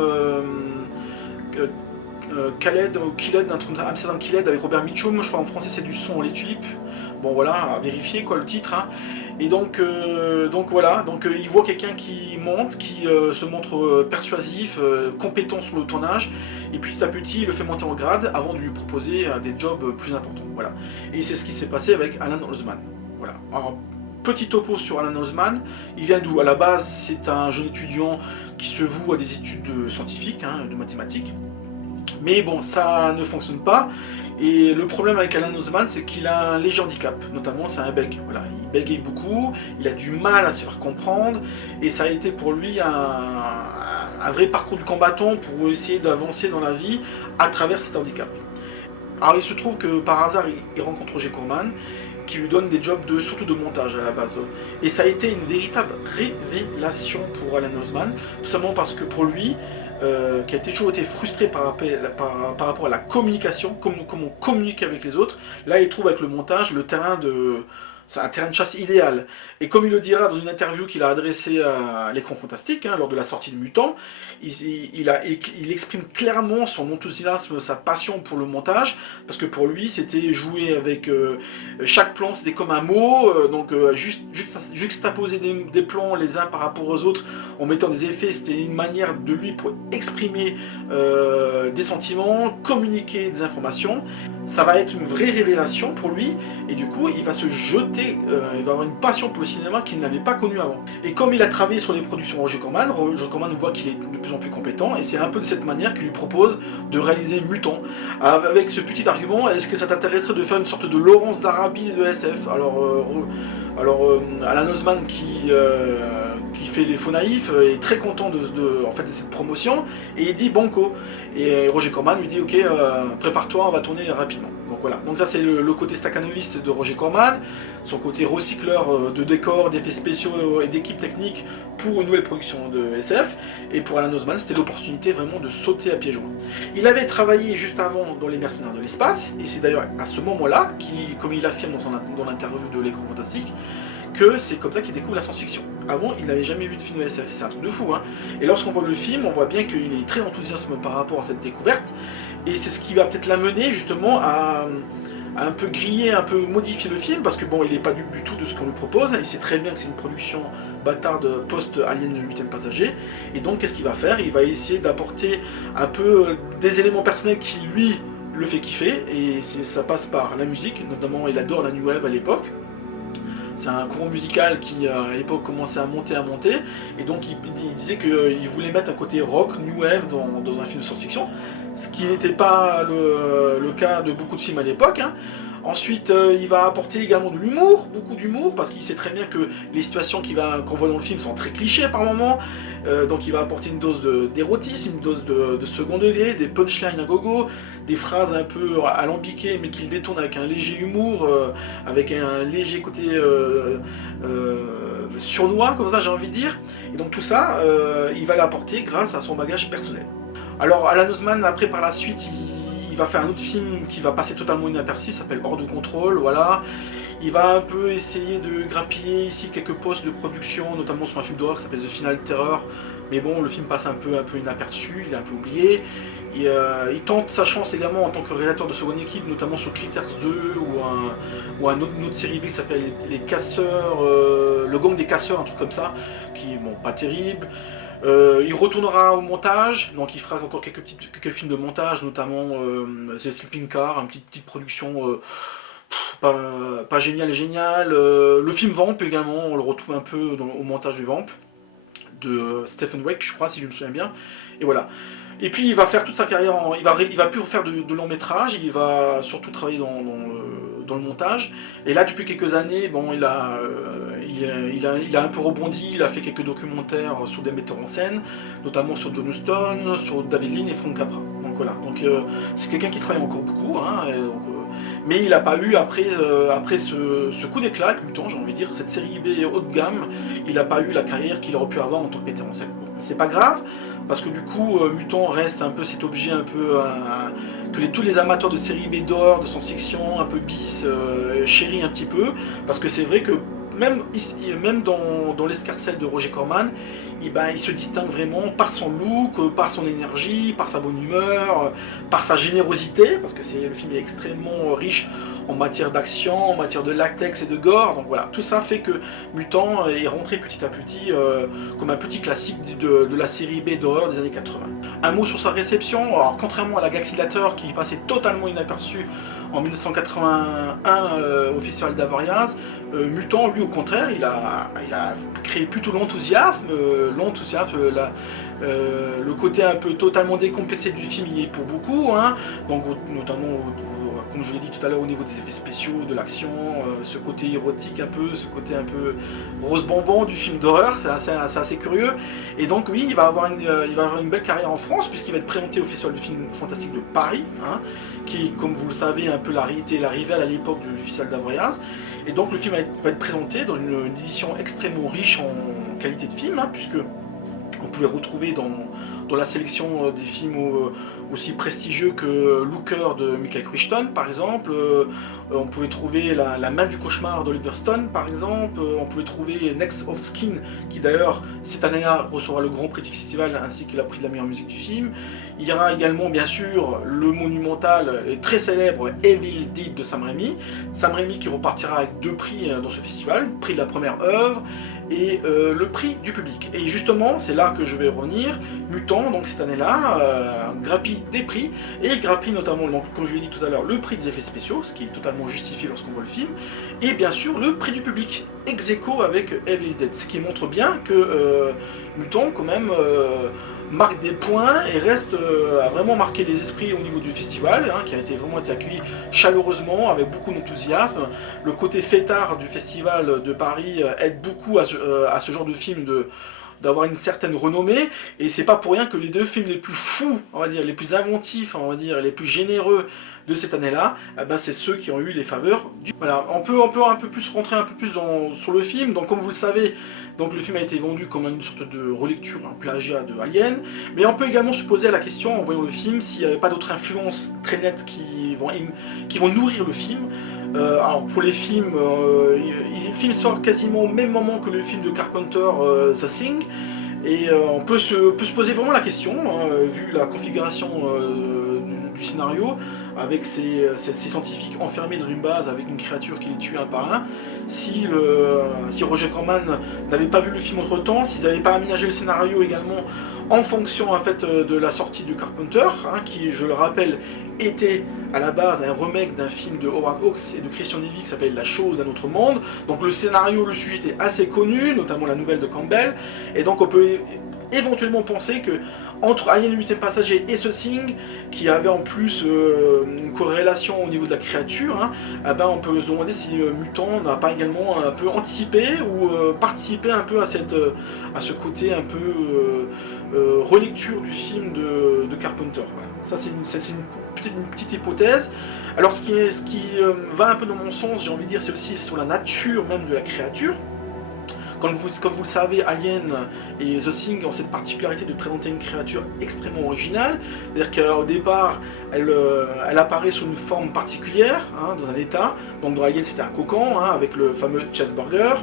Khaled, ou Killed, un truc comme ça, Amsterdam Killed avec Robert Mitchum, je crois en français c'est du son, les tulipes. Bon voilà, à vérifier quoi le titre, hein. Et donc voilà, il voit quelqu'un qui monte, qui se montre persuasif, compétent sur le tournage, et petit à petit il le fait monter en grade avant de lui proposer des jobs plus importants. Voilà. Et c'est ce qui s'est passé avec Alan Ousman. Voilà. Alors, petit topo sur Alan Ousman, il vient d'où? À la base, c'est un jeune étudiant qui se voue à des études scientifiques, hein, de mathématiques. Mais bon, ça ne fonctionne pas. Et le problème avec Alan Ousman, c'est qu'il a un léger handicap, notamment c'est un bègue. Voilà, il bégaye beaucoup, il a du mal à se faire comprendre, et ça a été pour lui un vrai parcours du combattant pour essayer d'avancer dans la vie à travers cet handicap. Alors il se trouve que par hasard, il rencontre Roger Corman, qui lui donne des jobs surtout de montage à la base. Et ça a été une véritable révélation pour Alan Ousman, tout simplement parce que pour lui, qui a toujours été frustré par rapport à la communication, comment on communique avec les autres, là il trouve avec le montage c'est un terrain de chasse idéal. Et comme il le dira dans une interview qu'il a adressée à l'écran fantastique, hein, lors de la sortie de Mutant, il exprime clairement son enthousiasme, sa passion pour le montage, parce que pour lui c'était jouer avec chaque plan, c'était comme un mot, juxtaposer des plans les uns par rapport aux autres en mettant des effets, c'était une manière de lui pour exprimer des sentiments, communiquer des informations. Ça va être une vraie révélation pour lui, et du coup il va se jeter, il va avoir une passion pour le cinéma qu'il n'avait pas connu avant. Et comme il a travaillé sur les productions Roger Corman voit qu'il est de plus en plus compétent, et c'est un peu de cette manière qu'il lui propose de réaliser Mutant, avec ce petit argument: est-ce que ça t'intéresserait de faire une sorte de Laurence d'Arabie de SF? Alors Alan Ousman qui fait les faux naïfs est très content de cette promotion, et il dit banco. Et Roger Corman lui dit: ok, prépare-toi, on va tourner rapidement. Donc voilà, donc ça c'est le côté staccanoviste de Roger Corman, son côté recycleur de décors, d'effets spéciaux et d'équipes techniques pour une nouvelle production de SF. Et pour Alan Ousman, c'était l'opportunité vraiment de sauter à pieds joints. Il avait travaillé juste avant dans Les Mercenaires de l'espace, et c'est d'ailleurs à ce moment-là, comme il affirme dans l'interview de l'écran fantastique, que c'est comme ça qu'il découvre la science-fiction. Avant, il n'avait jamais vu de film de SF, c'est un truc de fou, hein. Et lorsqu'on voit le film, on voit bien qu'il est très enthousiaste par rapport à cette découverte, et c'est ce qui va peut-être l'amener justement un peu griller, un peu modifier le film, parce que bon, il n'est pas du tout de ce qu'on lui propose, il sait très bien que c'est une production bâtarde post-Alien le 8e passager, et donc qu'est-ce qu'il va faire? Il va essayer d'apporter un peu des éléments personnels qui lui le fait kiffer, et ça passe par la musique, notamment il adore la New Wave à l'époque. C'est un courant musical qui à l'époque commençait à monter, et donc il disait qu'il voulait mettre un côté rock, new wave dans un film de science-fiction, ce qui n'était pas le cas de beaucoup de films à l'époque. Hein. Ensuite, il va apporter également de l'humour, beaucoup d'humour, parce qu'il sait très bien que les situations qu'on voit dans le film sont très clichés par moments, donc il va apporter une dose d'érotisme, une dose de second degré, des punchlines à gogo, des phrases un peu alambiquées, mais qu'il détourne avec un léger humour, avec un léger côté sournois, comme ça j'ai envie de dire, et donc tout ça, il va l'apporter grâce à son bagage personnel. Alors Alan Ousman, après par la suite, il va faire un autre film qui va passer totalement inaperçu, s'appelle Hors de contrôle, voilà. Il va un peu essayer de grappiller ici quelques postes de production, notamment sur un film d'horreur qui s'appelle The Final Terror, mais bon, le film passe un peu inaperçu, il est un peu oublié. Et, il tente sa chance également en tant que réalisateur de seconde équipe, notamment sur Critters 2 ou une autre série B qui s'appelle Les Casseurs, Le Gang des Casseurs, un truc comme ça, qui est bon, pas terrible. Il retournera au montage, donc il fera encore quelques films de montage, notamment The Sleeping Car, une petite production pas géniale et géniale. Le film Vamp également, on le retrouve un peu au montage du Vamp, de Stephen Wake, je crois, si je me souviens bien. Et voilà. Et puis il va faire toute sa carrière, il va plus faire de long métrage, il va surtout travailler dans le montage. Et là, depuis quelques années, bon, il a un peu rebondi, il a fait quelques documentaires sur des metteurs en scène, notamment sur John Huston, sur David Lean et Frank Capra. Donc voilà, donc c'est quelqu'un qui travaille encore beaucoup, hein, mais il n'a pas eu, après ce coup d'éclat avec Mutant, j'ai envie de dire, cette série B haut de gamme, il n'a pas eu la carrière qu'il aurait pu avoir en tant que metteur en scène. Bon, c'est pas grave, parce que du coup, Mutant reste un peu cet objet un peu que tous les amateurs de série B d'horreur, de science-fiction, un peu bis, chéris un petit peu, parce que c'est vrai que même dans l'escarcelle de Roger Corman, il se distingue vraiment par son look, par son énergie, par sa bonne humeur, par sa générosité, parce que le film est extrêmement riche en matière d'action, en matière de latex et de gore, donc voilà, tout ça fait que Mutant est rentré petit à petit comme un petit classique de la série B d'horreur des années 80. Un mot sur sa réception, alors contrairement à la Gaxilator qui passait totalement inaperçu en 1981 au Festival d'Avoriaz, Mutant, lui, au contraire, il a créé plutôt l'enthousiasme, le côté un peu totalement décomplexé du film y est pour beaucoup, hein, donc notamment, comme je l'ai dit tout à l'heure, au niveau des effets spéciaux, de l'action, ce côté érotique un peu, ce côté un peu rose bonbon du film d'horreur, c'est assez curieux, et donc oui, il va avoir une belle carrière en France, puisqu'il va être présenté au Festival du film fantastique de Paris, hein, qui, comme vous le savez, un peu la rivale à l'époque du Festival d'Avoriaz. Et donc le film va être présenté dans une édition extrêmement riche en qualité de film, hein, puisque on pouvait retrouver dans la sélection des films aussi prestigieux que Looker de Michael Crichton, par exemple. On pouvait trouver La main du cauchemar d'Oliver Stone, par exemple. On pouvait trouver Next of Skin, qui d'ailleurs, cette année-là, recevra le grand prix du festival, ainsi que la prix de la meilleure musique du film. Il y aura également, bien sûr, le monumental et très célèbre Evil Dead de Sam Raimi. Sam Raimi qui repartira avec 2 prix dans ce festival, le prix de la première œuvre et le prix du public. Et justement, c'est là que je vais revenir. Mutant, donc cette année-là, grappille des prix, et il grappille notamment, donc, comme je l'ai dit tout à l'heure, le prix des effets spéciaux, ce qui est totalement justifié lorsqu'on voit le film, et bien sûr le prix du public, ex aequo avec Evil Dead, ce qui montre bien que Mutant, quand même, marque des points et a vraiment marqué les esprits au niveau du festival, hein, qui a vraiment été accueilli chaleureusement, avec beaucoup d'enthousiasme. Le côté fêtard du festival de Paris aide beaucoup à ce genre de film d'avoir une certaine renommée, et c'est pas pour rien que les 2 films les plus fous, on va dire, les plus inventifs, on va dire, les plus généreux de cette année-là, c'est ceux qui ont eu les faveurs du... Voilà, on peut un peu plus rentrer un peu plus sur le film. Donc comme vous le savez, donc le film a été vendu comme une sorte de relecture, un plagiat de Alien, mais on peut également se poser la question, en voyant le film, s'il n'y avait pas d'autres influences très nettes qui vont nourrir le film. Alors pour les films, le film sort quasiment au même moment que le film de Carpenter, The Thing, et on peut se poser vraiment la question, hein, vu la configuration du scénario, avec ces scientifiques enfermés dans une base avec une créature qui les tue un par un. Si Roger Corman n'avait pas vu le film entre temps, s'ils n'avaient pas aménagé le scénario également en fonction en fait de la sortie de Carpenter, qui, je le rappelle, était à la base un remake d'un film de Howard Hawks et de Christian Levy qui s'appelle La chose d'un autre monde. Donc le scénario, le sujet était assez connu, notamment la nouvelle de Campbell, et donc on peut éventuellement penser que entre Alien le 8e passager et The Thing, qui avait en plus une corrélation au niveau de la créature, on peut se demander si Mutant n'a pas également un peu anticipé ou participé un peu à ce côté un peu relecture du film de Carpenter. Voilà. Ça c'est peut-être une petite hypothèse. Alors ce qui va un peu dans mon sens, j'ai envie de dire, c'est aussi sur la nature même de la créature. Comme vous le savez, Alien et The Thing ont cette particularité de présenter une créature extrêmement originale. C'est-à-dire qu'au départ, elle apparaît sous une forme particulière, dans un état. Donc dans Alien, c'était un cocon, avec le fameux cheeseburger.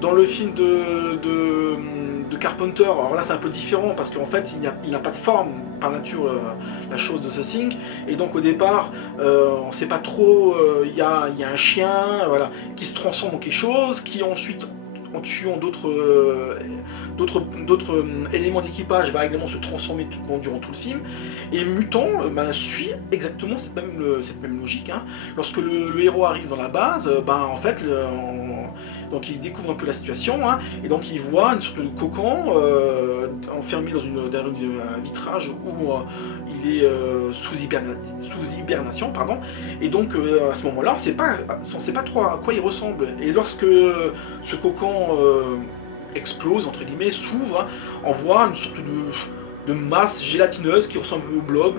Dans le film de Carpenter, alors là c'est un peu différent parce qu'en fait il n'a pas de forme par nature, la chose de The Thing, et donc au départ on ne sait pas trop, il y a un chien, voilà, qui se transforme en quelque chose, qui ensuite, en tuant d'autres éléments d'équipage, va également se transformer durant tout le film. Et Mutant suit exactement cette même logique. Lorsque le héros arrive dans la base, en fait, donc il découvre un peu la situation, et donc il voit une sorte de cocon enfermé derrière un vitrage où il est sous hibernation, pardon. Et donc à ce moment-là, on ne sait pas trop à quoi il ressemble. Et lorsque ce cocon explose, entre guillemets, s'ouvre, on voit une sorte de masse gélatineuse qui ressemble au blob,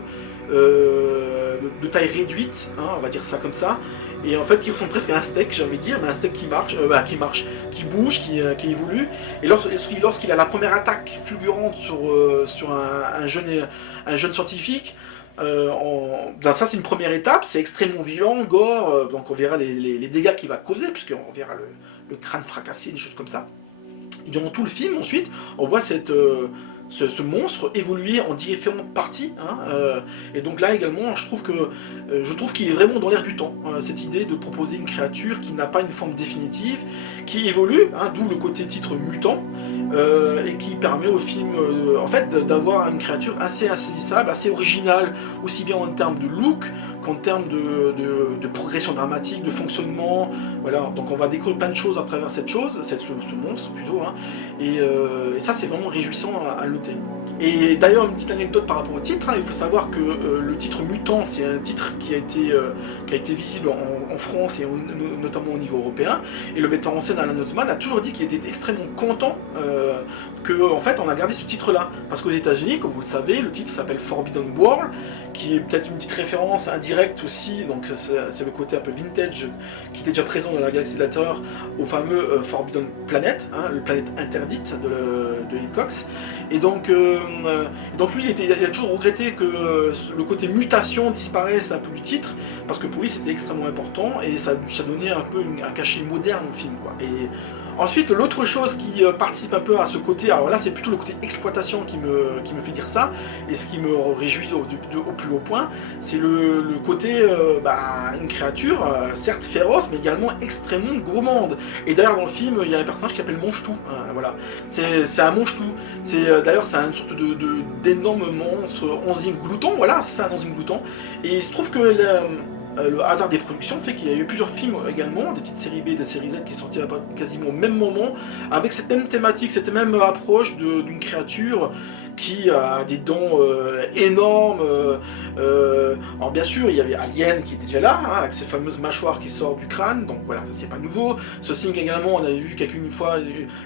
de taille réduite, on va dire ça comme ça, et en fait qui ressemble presque à un steak, j'ai envie de dire, mais un steak qui bouge, qui évolue. Et lorsqu'il a la première attaque fulgurante sur un jeune scientifique, ça c'est une première étape, c'est extrêmement violent, gore, donc on verra les dégâts qu'il va causer, puisqu'on verra le crâne fracassé, des choses comme ça. Et durant tout le film, ensuite, on voit ce monstre évoluer en différentes parties, et donc là également je trouve qu'il est vraiment dans l'air du temps, cette idée de proposer une créature qui n'a pas une forme définitive, qui évolue, d'où le côté titre Mutant, et qui permet au film en fait d'avoir une créature assez insaisissable, assez originale, aussi bien en termes de look qu'en termes de progression dramatique, de fonctionnement. Voilà, donc on va découvrir plein de choses à travers ce monstre plutôt, et ça c'est vraiment réjouissant à noter. Et d'ailleurs, une petite anecdote par rapport au titre, il faut savoir que le titre Mutant, c'est un titre qui a été visible en France et notamment au niveau européen, et le metteur en scène Alan Otzman a toujours dit qu'il était extrêmement content en fait on a gardé ce titre là, parce qu'aux États-Unis, comme vous le savez, le titre s'appelle Forbidden World, qui est peut-être une petite référence indirecte aussi, donc c'est le côté un peu vintage qui était déjà présent dans la Galaxie de la Terreur au fameux Forbidden Planet, le planète interdite de Hitchcock. Et donc lui il a toujours regretté que le côté mutation disparaisse un peu du titre, parce que pour lui c'était extrêmement important et ça donnait un peu un cachet moderne au film, quoi. Et ensuite, l'autre chose qui participe un peu à ce côté, alors là c'est plutôt le côté exploitation qui me fait dire ça, et ce qui me réjouit au plus haut point, c'est le côté, une créature, certes féroce, mais également extrêmement gourmande. Et d'ailleurs dans le film, il y a un personnage qui s'appelle Mange-Tout, voilà. C'est un Mange-Tout, d'ailleurs c'est une sorte d'énorme monstre, enzyme glouton, voilà, c'est ça, un enzyme glouton. Et il se trouve que le hasard des productions fait qu'il y a eu plusieurs films également, des petites séries B et des séries Z qui sont sorties quasiment au même moment, avec cette même thématique, cette même approche d'une créature qui a des dents énormes. Alors bien sûr, il y avait Alien qui était déjà là, avec ses fameuses mâchoires qui sortent du crâne, donc voilà, ça c'est pas nouveau. The Thing également, on avait vu qu'une fois,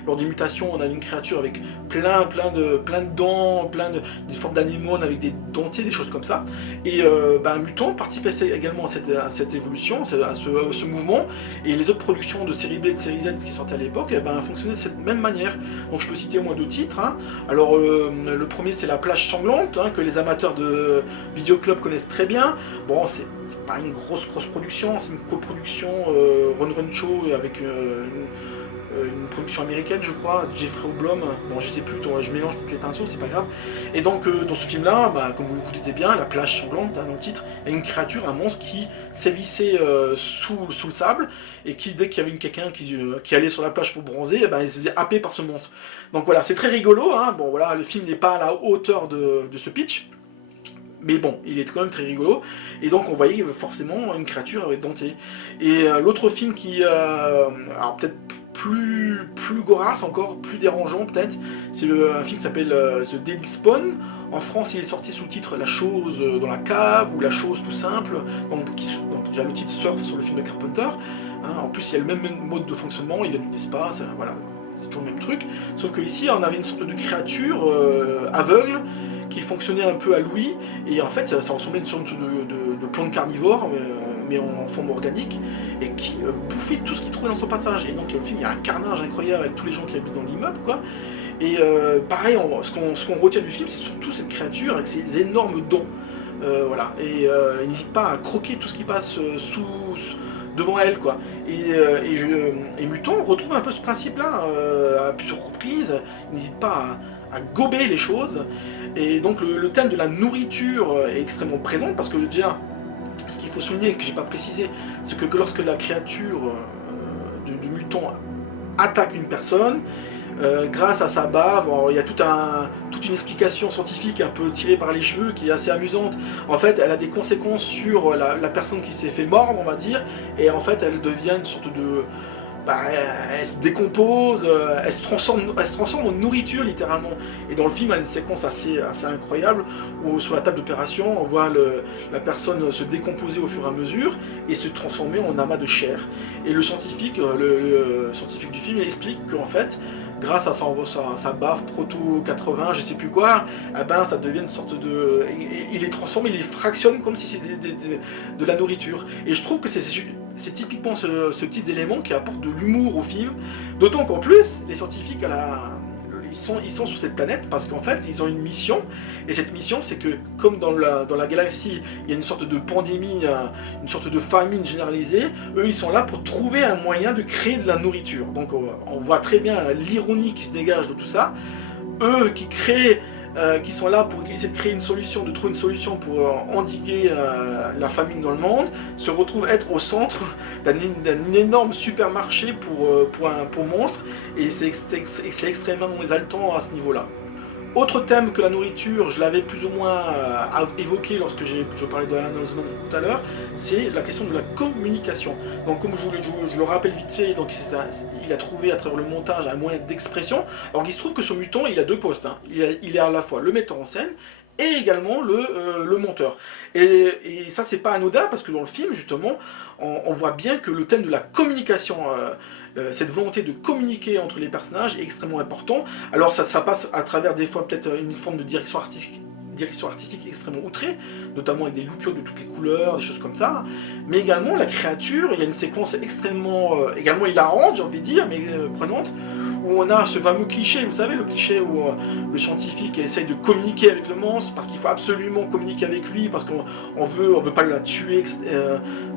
lors des mutations, on a une créature avec plein de dents, des formes d'anémones avec des dentiers, des choses comme ça. Et Mutant participe également à cette évolution, à ce mouvement, et les autres productions de série B et de série Z qui sortaient à l'époque, fonctionnaient de cette même manière. Donc je peux citer au moins deux titres. Alors le premier c'est La Plage Sanglante, que les amateurs de Videoclub connaissent très bien. Bon, c'est pas une grosse production, c'est une coproduction Run Run Show avec une production américaine, je crois, Jeffrey Blum, bon je sais plus, je mélange toutes les pinceaux, c'est pas grave. Et donc dans ce film-là, comme vous vous doutez bien, la plage sanglante, hein, dans le titre, il y a une créature, un monstre qui sévissait sous le sable, et qui, dès qu'il y avait quelqu'un qui allait sur la plage pour bronzer, il se faisait happer par ce monstre. Donc voilà, c'est très rigolo, hein. Bon voilà, le film n'est pas à la hauteur de ce pitch, mais bon, il est quand même très rigolo, et donc on voyait forcément une créature avec dentée. Et l'autre film qui, alors peut-être plus gorasse encore, plus dérangeant peut-être, c'est un film qui s'appelle The Deadly Spawn. En France, il est sorti sous le titre La chose dans la cave, ou La chose tout simple, donc déjà le titre surfe sur le film de Carpenter. Hein, en plus, il y a le même mode de fonctionnement, il vient de l'espace, voilà, c'est toujours le même truc, sauf que ici, on avait une sorte de créature aveugle, qui fonctionnait un peu à l'ouïe, et en fait ça ressemblait à une sorte de plante carnivore, mais en forme organique, et qui bouffait tout ce qu'il trouvait dans son passage. Et donc le film, il y a un carnage incroyable avec tous les gens qui habitent dans l'immeuble, quoi. Et pareil, ce qu'on retient du film, c'est surtout cette créature avec ses énormes dents. Voilà, et il n'hésite pas à croquer tout ce qui passe devant elle, quoi. Et Mutant retrouve un peu ce principe-là à plusieurs reprises. Il n'hésite pas à gober les choses. Et donc le thème de la nourriture est extrêmement présent, parce que déjà, ce qu'il faut souligner, que j'ai pas précisé, c'est que lorsque la créature du mutant attaque une personne, grâce à sa bave, il y a toute une explication scientifique un peu tirée par les cheveux qui est assez amusante. En fait, elle a des conséquences sur la personne qui s'est fait mordre, on va dire, et en fait, elle devient une sorte de... elle se décompose, elle se transforme en nourriture littéralement. Et dans le film, il y a une séquence assez incroyable où sur la table d'opération, on voit la personne se décomposer au fur et à mesure et se transformer en amas de chair. Et le scientifique du film, il explique qu'en fait, grâce à sa bave proto-80, je sais plus quoi, ça devient une sorte de... Il les transforme, il les fractionne comme si c'était de la nourriture. Et je trouve que c'est typiquement ce type d'élément qui apporte de l'humour au film, d'autant qu'en plus, les scientifiques ils sont sur cette planète parce qu'en fait, ils ont une mission, et cette mission, c'est que, comme dans la galaxie, il y a une sorte de pandémie, une sorte de famine généralisée, eux, ils sont là pour trouver un moyen de créer de la nourriture. Donc, on voit très bien l'ironie qui se dégage de tout ça. Eux qui sont là pour essayer de créer une solution, de trouver une solution pour endiguer la famine dans le monde, se retrouvent être au centre d'un énorme supermarché pour monstres, et c'est extrêmement exaltant à ce niveau-là. Autre thème que la nourriture, je l'avais plus ou moins évoqué lorsque je parlais de l'announcement tout à l'heure, c'est la question de la communication. Donc comme je le rappelle vite fait, donc il a trouvé à travers le montage un moyen d'expression. Alors il se trouve que ce mutant, il a deux postes, hein. Il est à la fois le metteur en scène et également le monteur. Et ça, c'est pas anodin, parce que dans le film, justement, on voit bien que le thème de la communication, cette volonté de communiquer entre les personnages est extrêmement important. Alors ça passe à travers des fois peut-être une forme de direction artistique extrêmement outrée, notamment avec des lookers de toutes les couleurs, des choses comme ça, mais également la créature, il y a une séquence extrêmement également hilarante, j'ai envie de dire, mais prenante, où on a ce fameux cliché, vous savez, le cliché où le scientifique essaye de communiquer avec le monstre, parce qu'il faut absolument communiquer avec lui, parce qu'on veut pas la tuer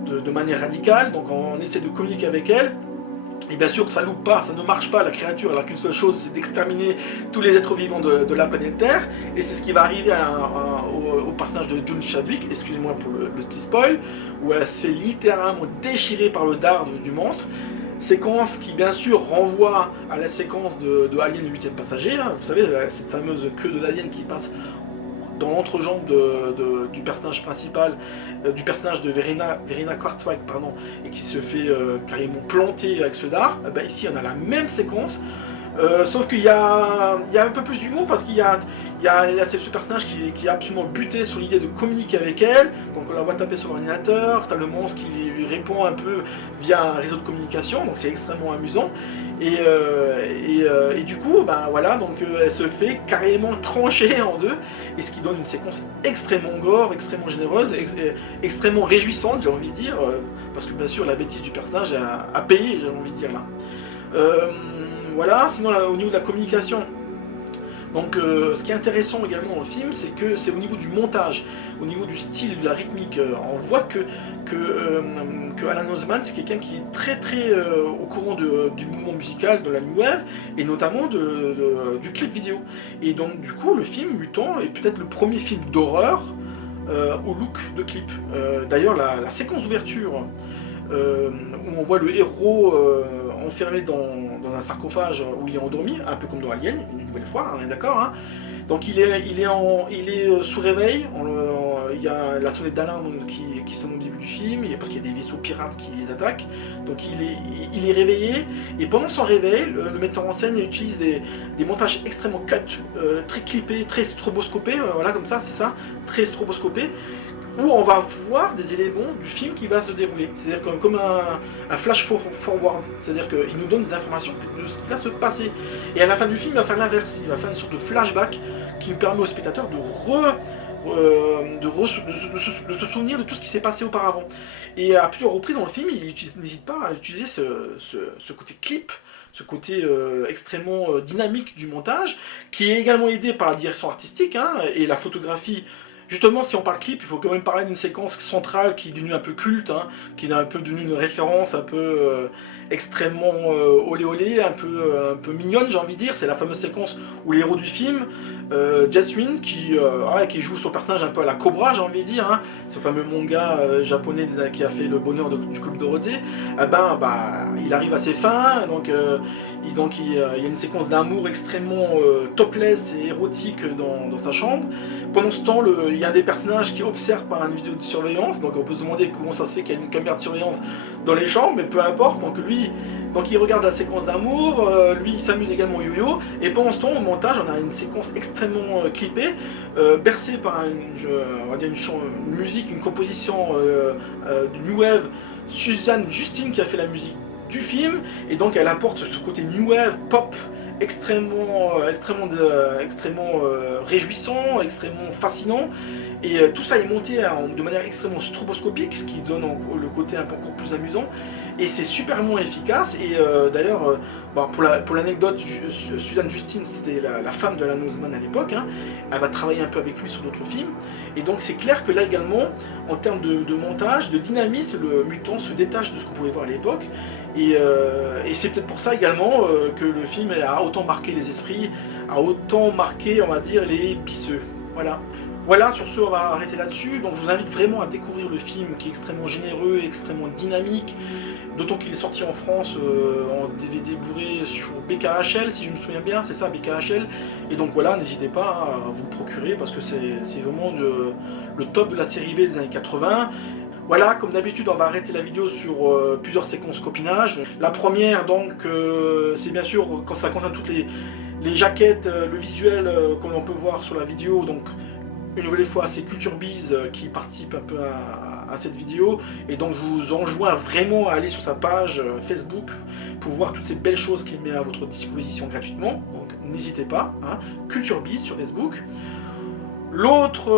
de manière radicale, donc on essaie de communiquer avec elle. Et bien sûr, ça loupe pas, ça ne marche pas, la créature, elle n'a qu'une seule chose, c'est d'exterminer tous les êtres vivants de la planète Terre, et c'est ce qui va arriver au personnage de June Chadwick, excusez-moi pour le petit spoil, où elle se fait littéralement déchirer par le dard du monstre, séquence qui bien sûr renvoie à la séquence de Alien le 8ème passager, hein, vous savez, cette fameuse queue de l'alien qui passe dans l'entrejambe du personnage principal, du personnage de Verena Cartwright, pardon, et qui se fait carrément planter avec ce dard. Ici on a la même séquence, sauf qu'il y a un peu plus d'humour, parce qu'il y a ce personnage qui est absolument buté sur l'idée de communiquer avec elle, donc on la voit taper sur l'ordinateur, t'as le monstre qui lui répond un peu via un réseau de communication, donc c'est extrêmement amusant, et du coup, voilà, donc elle se fait carrément trancher en deux, et ce qui donne une séquence extrêmement gore, extrêmement généreuse, extrêmement réjouissante, j'ai envie de dire, parce que bien sûr la bêtise du personnage a payé, j'ai envie de dire là. Voilà, sinon là, au niveau de la communication, Donc ce qui est intéressant également dans le film, c'est que c'est au niveau du montage, au niveau du style et de la rythmique. On voit que Alan Ousman, c'est quelqu'un qui est très au courant du mouvement musical de la New Wave, et notamment du clip vidéo. Et donc du coup, le film Mutant est peut-être le premier film d'horreur au look de clip. D'ailleurs, la séquence d'ouverture, où on voit le héros enfermé dans un sarcophage où il est endormi, un peu comme dans Alien, une nouvelle fois, on est d'accord, hein. Donc il est sous réveil, il y a la sonnette d'alarme qui sonne au début du film, parce qu'il y a des vaisseaux pirates qui les attaquent, donc il est réveillé, et pendant son réveil, le metteur en scène utilise des montages extrêmement cut, très clippés, très stroboscopés, voilà comme ça, c'est ça, très stroboscopés, où on va voir des éléments du film qui va se dérouler. C'est-à-dire comme un flash forward. C'est-à-dire qu'il nous donne des informations de ce qui va se passer. Et à la fin du film, il va faire l'inverse. Il va faire une sorte de flashback qui nous permet au spectateur de se souvenir de tout ce qui s'est passé auparavant. Et à plusieurs reprises dans le film, il n'hésite pas à utiliser ce côté clip, ce côté extrêmement dynamique du montage, qui est également aidé par la direction artistique, hein, et la photographie. Justement, si on parle clip, il faut quand même parler d'une séquence centrale qui est devenue un peu culte, hein, qui est un peu devenue une référence un peu extrêmement olé olé, un peu mignonne, j'ai envie de dire. C'est la fameuse séquence où les héros du film, Jasmine, qui joue son personnage un peu à la Cobra, j'ai envie de dire, hein, ce fameux manga japonais qui a fait le bonheur du Club Dorothée, il arrive à ses fins, donc il y a une séquence d'amour extrêmement topless et érotique dans sa chambre. Pendant ce temps, il y a un des personnages qui observe par une vidéo de surveillance, donc on peut se demander comment ça se fait qu'il y a une caméra de surveillance dans les chambres, mais peu importe, donc il regarde la séquence d'amour, lui il s'amuse également au yo-yo, et pendant ce temps, au montage, on a une séquence extrêmement clippée, bercée par une musique, une composition de New Wave, Suzanne Justine qui a fait la musique du film, et donc elle apporte ce côté New Wave, pop, extrêmement réjouissant, extrêmement fascinant, et tout ça est monté de manière extrêmement stroboscopique, ce qui donne le côté un peu encore plus amusant, et c'est superment efficace. Et d'ailleurs, pour l'anecdote, Suzanne Justine, c'était la femme de Alan Ousman à l'époque, hein. Elle va travailler un peu avec lui sur d'autres films, et donc c'est clair que là également, en termes de montage, de dynamisme, le Mutant se détache de ce qu'on pouvait voir à l'époque, et c'est peut-être pour ça également que le film a autant marqué les esprits, a autant marqué, on va dire, les pisseux. Voilà, sur ce, on va arrêter là-dessus. Donc je vous invite vraiment à découvrir le film, qui est extrêmement généreux, extrêmement dynamique, d'autant qu'il est sorti en France en DVD bourré sur BKHL, si je me souviens bien, c'est ça, BKHL. Et donc voilà, n'hésitez pas à vous le procurer, parce que c'est vraiment le top de la série B des années 80. Voilà, comme d'habitude, on va arrêter la vidéo sur plusieurs séquences copinage. La première, donc, c'est bien sûr, quand ça concerne toutes les jaquettes, le visuel que l'on peut voir sur la vidéo. Donc, une nouvelle fois, c'est Culture Biz qui participe un peu à cette vidéo. Et donc, je vous enjoins vraiment à aller sur sa page Facebook pour voir toutes ces belles choses qu'il met à votre disposition gratuitement. Donc, n'hésitez pas, hein, Culture Biz sur Facebook. L'autre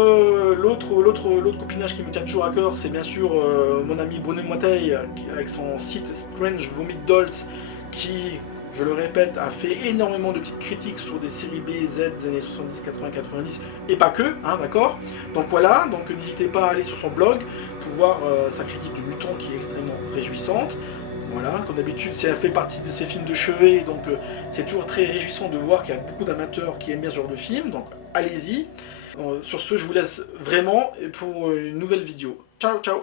copinage qui me tient toujours à cœur, c'est bien sûr mon ami Bruno Moitey, avec son site Strange Vomit Dolls, qui, je le répète, a fait énormément de petites critiques sur des séries B, Z des années 70, 80, 90, et pas que, hein, d'accord. Donc voilà, donc n'hésitez pas à aller sur son blog pour voir sa critique du Mutant, qui est extrêmement réjouissante. Voilà, comme d'habitude, ça fait partie de ces films de chevet, donc c'est toujours très réjouissant de voir qu'il y a beaucoup d'amateurs qui aiment bien ce genre de film, donc allez-y. Sur ce, je vous laisse vraiment pour une nouvelle vidéo. Ciao, ciao!